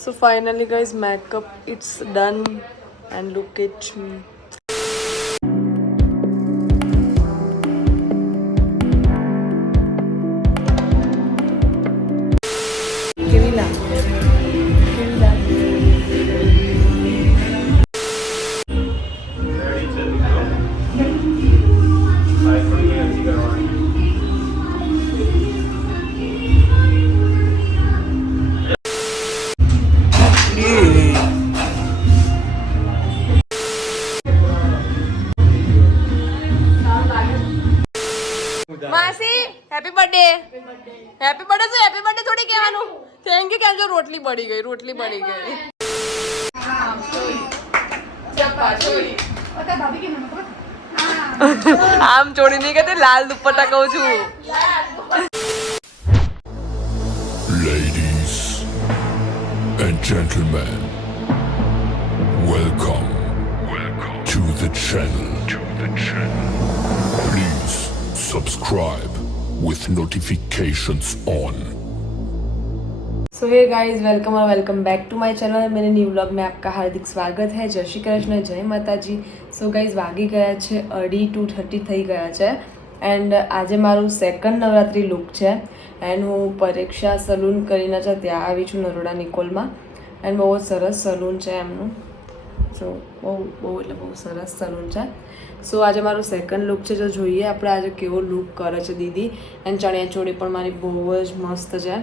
So finally guys, makeup it's done and look at me. કેવી લાગે? કેવી લાગે? માસી હેપી બર્થડે. હેપી બર્થડે તો હેપી બર્થડે થોડી કહેવાનું. થેન્ક યુ કહેજો. રોટલી બળી ગઈ, રોટલી બળી ગઈ. આમ ચોડી નહીં કહેતી, લાલ દુપટ્ટા કહું છું. Ladies and gentlemen, welcome to the channel. Please subscribe with notifications on. So hey guys, welcome और welcome back to my channel. मेरे न्यू व्लॉग में आपका हार्दिक स्वागत है. जय श्री कृष्ण, जय माताजी. સો ગાઈઝ વાગી ગયા છે 2:30 થઈ ગયા છે એન્ડ આજે મારું સેકન્ડ નવરાત્રિ લુક છે એન્ડ હું પરીક્ષા સલૂન કરીને છે ત્યાં આવી છું નરોડા નિકોલમાં એન્ડ બહુ જ સરસ સલૂન છે એમનું. સો બહુ એટલે બહુ સરસ સલૂન છે. સો આજે મારું સેકન્ડ લુક છે. જો જોઈએ આપણે આજે કેવો લુક કરે છે દીદી. એન્ડ ચણિયાચોળી પણ મારી બહુ જ મસ્ત છે.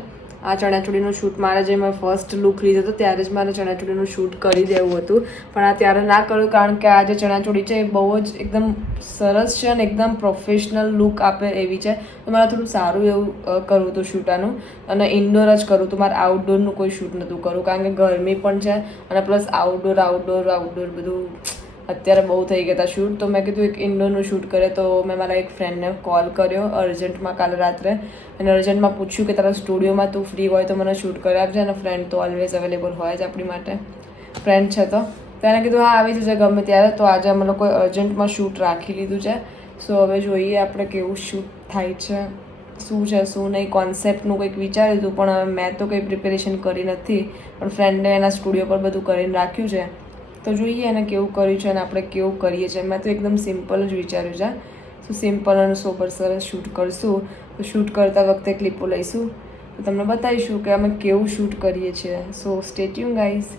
આ ચણિયાચોળીનું શૂટ મારે જે મેં ફર્સ્ટ લુક લીધો હતો ત્યારે જ મારે ચણિયાચોળીનું શૂટ કરી દેવું હતું, પણ આ ત્યારે ના કર્યું કારણ કે આ જે ચણિયાચોળી છે એ બહુ જ એકદમ સરસ છે અને એકદમ પ્રોફેશનલ લુક આપે એવી છે. તો મારે થોડું સારું એવું કરવું હતું શૂટ આનું, અને ઇન્ડોર જ કરવું હતું. મારે આઉટડોરનું કોઈ શૂટ નહોતું કરવું કારણ કે ગરમી પણ છે અને પ્લસ આઉટડોર બધું અત્યારે બહુ થઈ ગયા હતા શૂટ. તો મેં કીધું એક ઇન્ડોરનું શૂટ કરે. તો મેં મારા એક ફ્રેન્ડને કોલ કર્યો અર્જન્ટમાં કાલે રાત્રે અને અર્જન્ટમાં પૂછ્યું કે તારા સ્ટુડિયોમાં તું ફ્રી હોય તો મને શૂટ કરી આપજે. અને ફ્રેન્ડ તો ઓલવેઝ અવેલેબલ હોય જ આપણી માટે, ફ્રેન્ડ છે તો તેને કીધું હા આવી જશે ગમે ત્યારે. તો આજે અમે લોકોએ અર્જન્ટમાં શૂટ રાખી લીધું છે. સો હવે જોઈએ આપણે કેવું શૂટ થાય છે, શું છે શું નહીં. કોન્સેપ્ટનું કંઈક વિચાર્યું હતું પણ હવે મેં તો કંઈ પ્રિપેરેશન કરી નથી, પણ ફ્રેન્ડે એના સ્ટુડિયો પર બધું કરીને રાખ્યું છે. તો જોઈએ એને કેવું કર્યું છે અને આપણે કેવું કરીએ છીએ. મેં તો એકદમ સિમ્પલ જ વિચાર્યું છે. શું સિમ્પલ અને સોબર સરસ શૂટ કરશું. તો શૂટ કરતા વખતે ક્લિપો લઈશું તો તમને બતાવીશું કે અમે કેવું શૂટ કરીએ છીએ. સો સ્ટે ટ્યુન ગાઈઝ.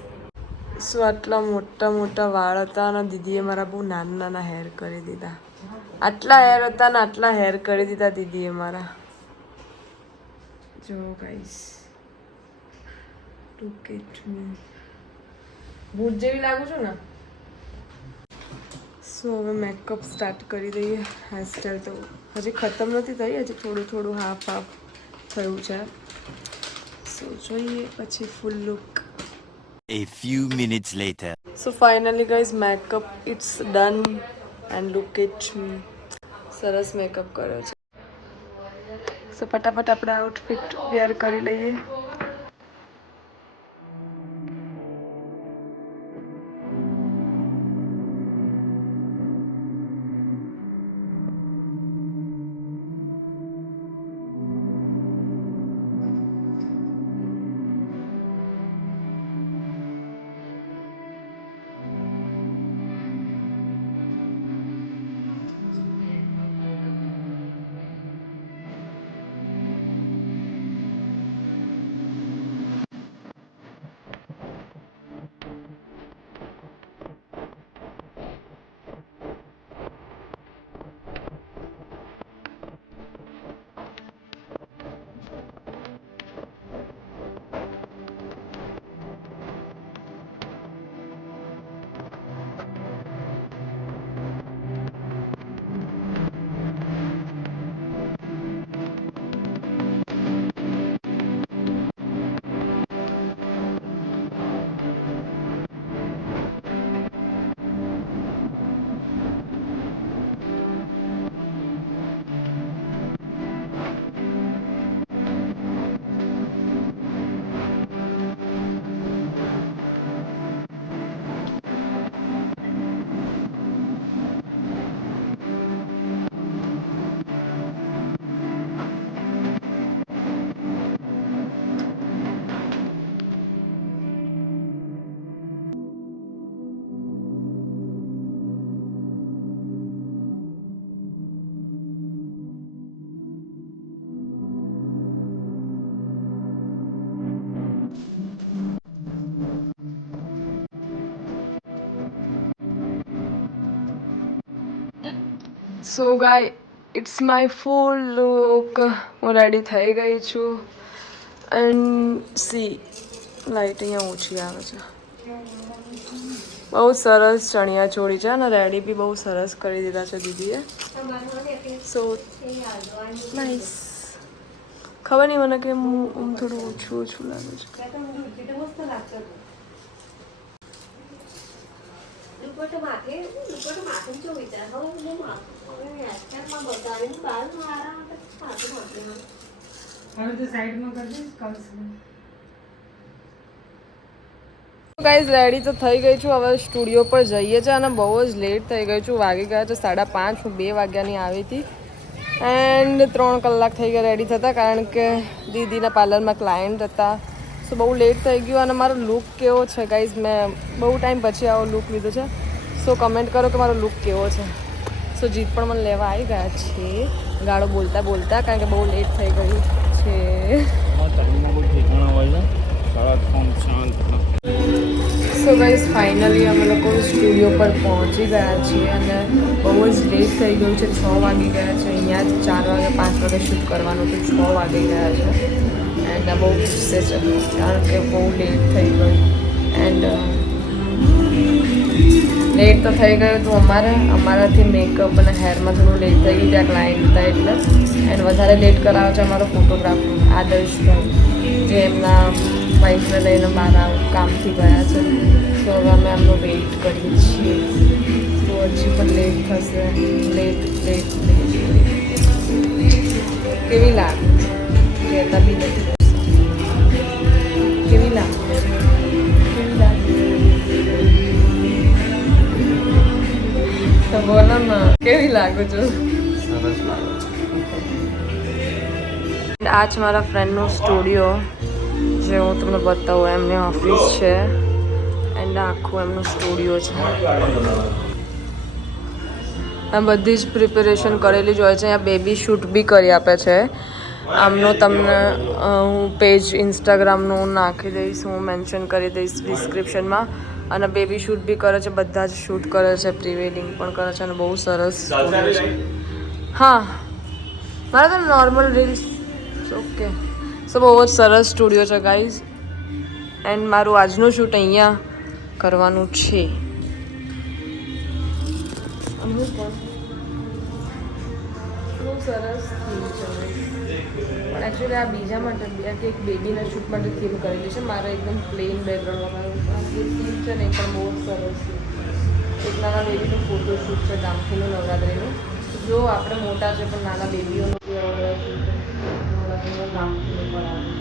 શું આટલા મોટા મોટા વાળ હતા અને દીદીએ મારા બહુ નાના નાના હેર કરી દીધા. આટલા હેર હતા ને આટલા હેર કરી દીધા દીદીએ મારા. જો ગાઈઝ, લુક એટ મી. ભૂત જેવી લાગુ છું ને. સો હવે મેકઅપ સ્ટાર્ટ કરી દઈએ. હેરસ્ટાઈલ તો હજી ખતમ નથી થઈ, હજી થોડું થોડું હાફ થયું છે. સો જોઈએ પછી full look. A few minutes later. So finally guys makeup it's done and look at me. સરસ મેકઅપ કર્યો છે. સો ફટાફટ આપણે આઉટફિટ વેર કરી લઈએ. સો ગાય ઇટ્સ માય ફૂલ લુક. હું રેડી થઈ ગઈ છું. એન્ડ સી લાઇટ અહીંયા ઓછી આવે છે. બહુ સરસ ચણિયા ચોળી છે અને રેડી બી બહુ સરસ કરી દીધા છે દીદીએ. સો નાઇસ. ખબર નહીં મને કે હું થોડું ઓછું લાગે છે. ગાઈઝ રેડી તો થઈ ગઈ છું. હવે સ્ટુડિયો પર જઈએ છીએ અને બહુ જ લેટ થઈ ગઈ છું. વાગી ગયા છે 5:30. હું 2 વાગ્યાની આવી હતી એન્ડ 3 કલાક થઈ ગયા રેડી થતા, કારણ કે દીદીના પાર્લરમાં ક્લાયન્ટ હતા. સો બહુ લેટ થઈ ગયું. અને મારો લુક કેવો છે ગાઈઝ? મેં બહુ ટાઈમ પછી આવો લુક લીધો છે. સો કમેન્ટ કરો કે મારો લુક કેવો છે. સો જીત પણ મને લેવા આવી ગયા છે ગાળો બોલતા, કારણ કે બહુ લેટ થઈ ગયું છે. સો ગાઈઝ ફાઇનલી અમે લોકો સ્ટુડિયો પર પહોંચી ગયા છીએ અને બહુ જ લેટ થઈ ગયું છે. 6 વાગી ગયા છે. અહીંયા જ 4 વાગે 5 વાગે શૂટ કરવાનું તો 6 વાગી ગયા છે. એન્ડ બહુ ગુસ્સે છે કારણ કે બહુ લેટ થઈ ગયું. એન્ડ લેટ તો થઈ ગયું હતું અમારાથી મેકઅપ અને હેરમાં થોડું લેટ થઈ ગયું. ત્યાં ક્લાયન્ટ હતા એટલે. એન્ડ વધારે લેટ કરાવે છે અમારો ફોટોગ્રાફર આદર્શભાઈ, જે એમના વાઈફને લઈને બહાર કામથી ગયા છે. તો હવે અમે એમનો વેઇટ કરીએ છીએ. તો હજી પણ લેટ થશે. લેટ. કેવી લાગે? કહેતા બી નથી. કેવી લાગે? તો બોલો ને, કેવી લાગુ છું? આ છે મારા ફ્રેન્ડનો સ્ટુડિયો, જે હું તમને બતાવું. એમની ઓફિસ છે એન્ડ આખું એમનું સ્ટુડિયો છે. આ બધી જ પ્રિપેરેશન કરેલી જ હોય છે. અહીંયા બેબી શૂટ બી કરી આપે છે. આમનું તમને હું પેજ ઇન્સ્ટાગ્રામનું નાખી દઈશ, હું મેન્શન કરી દઈશ ડિસ્ક્રિપ્શનમાં. અને બેબી શૂટ બી કરે છે, બધા જ શૂટ કરે છે, પ્રી વેડિંગ પણ કરે છે અને બહુ સરસ સ્ટુડિયો છે. હા, મારે તો નોર્મલ રીલ્સ ઓકે. સો બહુ જ સરસ સ્ટુડિયો છે ગાઈઝ. એન્ડ મારું આજનું શૂટ અહીંયા કરવાનું છે. બહુ સરસ થીમ છે. પણ એકચ્યુઅલી આ બીજા માટે એક બેબીના શૂટ માટે થીમ કરેલી છે. મારે એકદમ પ્લેન બેકગ્રાઉન્ડ જે થીમ છે ને એ પણ બહુ સરસ છે. એક નાના બેબીનું ફોટોશૂટ છે ગામઠીનું નવરાત્રિનું. જો આપણે મોટા છે પણ નાના બેબીઓનું નવરાત્રિનું ગામઠીનું પણ આવે.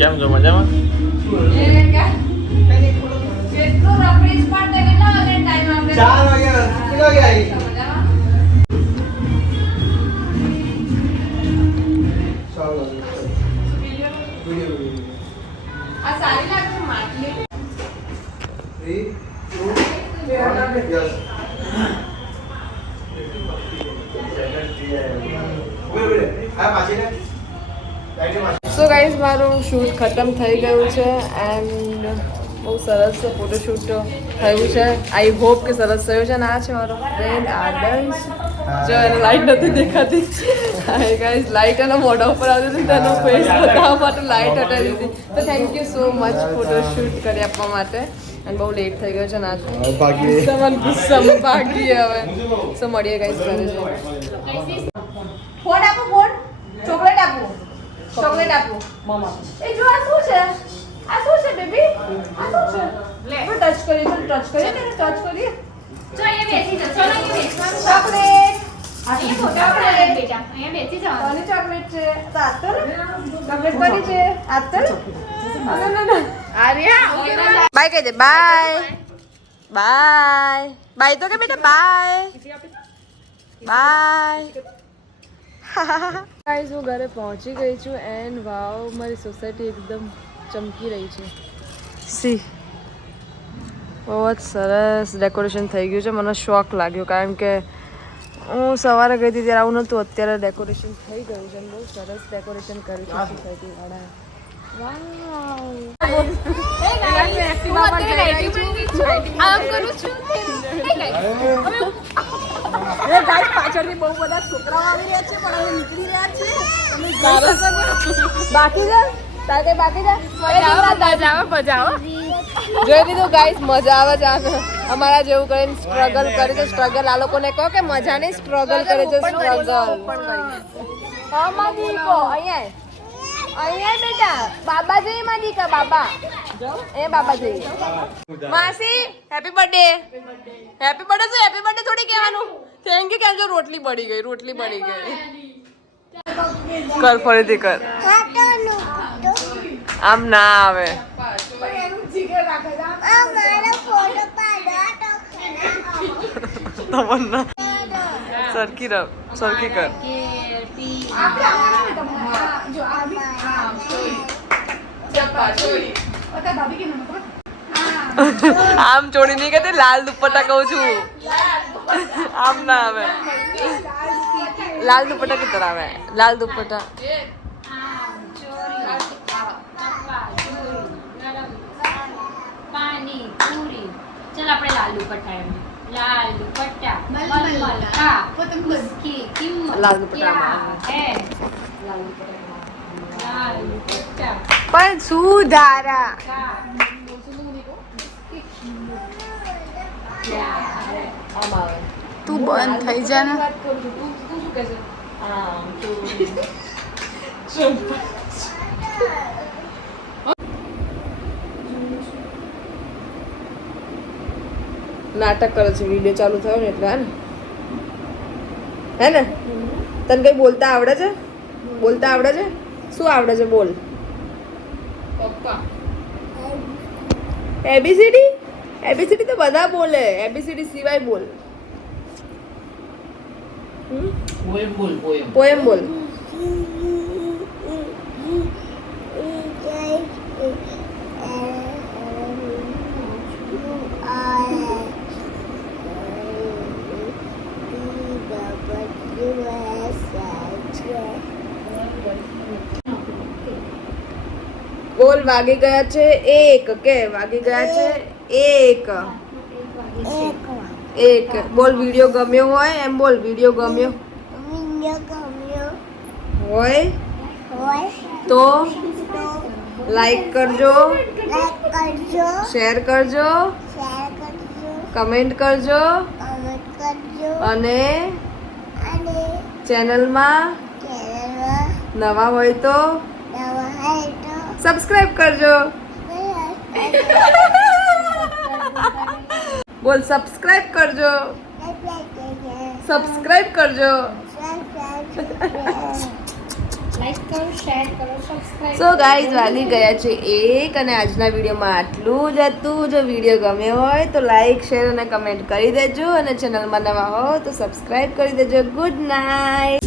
કેમ છો મજામાં? સો ગાઈઝ મારું શૂટ ખતમ થઈ ગયું છે એન્ડ બહુ સરસ ફોટોશૂટ થયું છે. આઈ હોપ કે સરસ થયું છે. અને આ છે મારો ફ્રેન્ડ આદર્શ. જો એને લાઈટ નથી દેખાતી. હાય ગાઈઝ, લાઈટ એના મોઢા ઉપર આવતી હતી તેનો ફેસ બતાવવા માટે લાઈટ હટાવી દીધી. તો thank you so much photoshoot કરી આપવા માટે. અને બહુ લેટ થઈ ગયો છે ને આજ ગુસ્સામાં ભાગી હવે. સો મળીએ ગાઈઝ ઘરે જઈને. ફોન આપો, ફોન. ચોકલેટ આપો, ચોકલેટ આપો. મમ્મા એ જો આ શું છે? આ શું છે બેબી? આ શું છે? લે ટચ કરી, ટચ કરી, ટચ કરી. જો અહીંયા બેસી જાઓ. ચલો અહીંયા બેસવાનું. ચોકલેટ. અહીંયા મોટા ચોકલેટ બેટા. અહીંયા બેસી જાઓ. કોની ચોકલેટ છે? તો આતર ચોકલેટ કોની છે? આતર. ના આર્યા બાય કહી દે. બાય બાય બાય તો કે બેટા બાય બાય. ગાઈઝ હું ઘરે પહોંચી ગઈ છું એન્ડ વાવ મારી સોસાયટી એકદમ ચમકી રહી છે. સી બહુ જ સરસ ડેકોરેશન થઈ ગયું છે. મને શોખ લાગ્યો કારણ કે હું સવારે ગઈ હતી ત્યારે આવું નહોતું. અત્યારે ડેકોરેશન થઈ ગયું છે અને બહુ સરસ ડેકોરેશન કર્યું છે સોસાયટી વાળાએ. પાછળથી બહુ બધા છોકરાઓ આવી રહ્યા છે પણ અમે નીકળી રહ્યા છીએ. બાકી છે તારે બાકી છે જોઈ લીધું ગાઈસ. મજા આવે છે અમારા જેવું કરીને સ્ટ્રગલ કરે છે. સ્ટ્રગલ આ લોકોને કહો કે મજા નહીં, સ્ટ્રગલ કરે છે. સ્ટ્રગલ હા માદી કો અહીંયા અહીંયા બેટા બાબા જઈ માદી કા બાબા એ બાબા જઈ. માસી હેપી બર્થડે. હેપી બર્થડે તો હેપી બર્થડે થોડી કહેવાનું. થેન્ક યુ કેમ જો રોટલી બળી ગઈ, રોટલી બળી ગઈ. કર ફરીથી કર. આમ ના આવે. તમન્ના સરખી રહ, સરખી કર. આમ ચોડી નહીં કે લાલ દુપટ્ટા કહું છું. આમ ના આવે. લાલ દુપટ્ટા કિધર આવે? લાલ દુપટ્ટા પાણી પૂરી. ચલ આપણે લાલ દુપટ્ટા એમ. લાલ દુપટ્ટા મલમલ કા ઉસકી કિંમત લાલ દુપટ્ટા હે. લાલ દુપટ્ટા, લાલ દુપટ્ટા પણ સુધારા. કા આમ આવે. તું બંધ થઈ જા ને. તું શું કહે છે? નાટક કરે છે. વિડીયો ચાલુ થયો ને એટલે હે ને તને કઈ બોલતા આવડે છે? બોલતા આવડે છે? શું આવડે છે બોલ? પપ્પા એબીસીડી. એબીસીડી તો બધા બોલે. એબીસીડી સિવાય બોલ. પોએમ બોલ. બોલ. વાગી ગયા છે 1. કે વાગી ગયા છે 1. 1 બોલ. વિડીયો ગમ્યો હોય એમ બોલ. વિડીયો ગમ્યો હોય તો લાઈક કરજો, શેર કરજો, કમેન્ટ કરજો અને ચેનલમાં નવા હોય તો સબસ્ક્રાઇબ કરજો. બોલ સબસ્ક્રાઇબ કરજો, સબસ્ક્રાઇબ કરજો. લાઈક કરો, શેર કરો, સબસ્ક્રાઇબ. સો ગાઈઝ વાગી ગયા છે 1 અને આજના વિડીયોમાં આટલું જ હતું. જો વિડીયો ગમ્યો હોય તો લાઈક શેર અને કમેન્ટ કરી દેજો અને ચેનલમાં નવા હો તો સબસ્ક્રાઇબ કરી દેજો. Good night.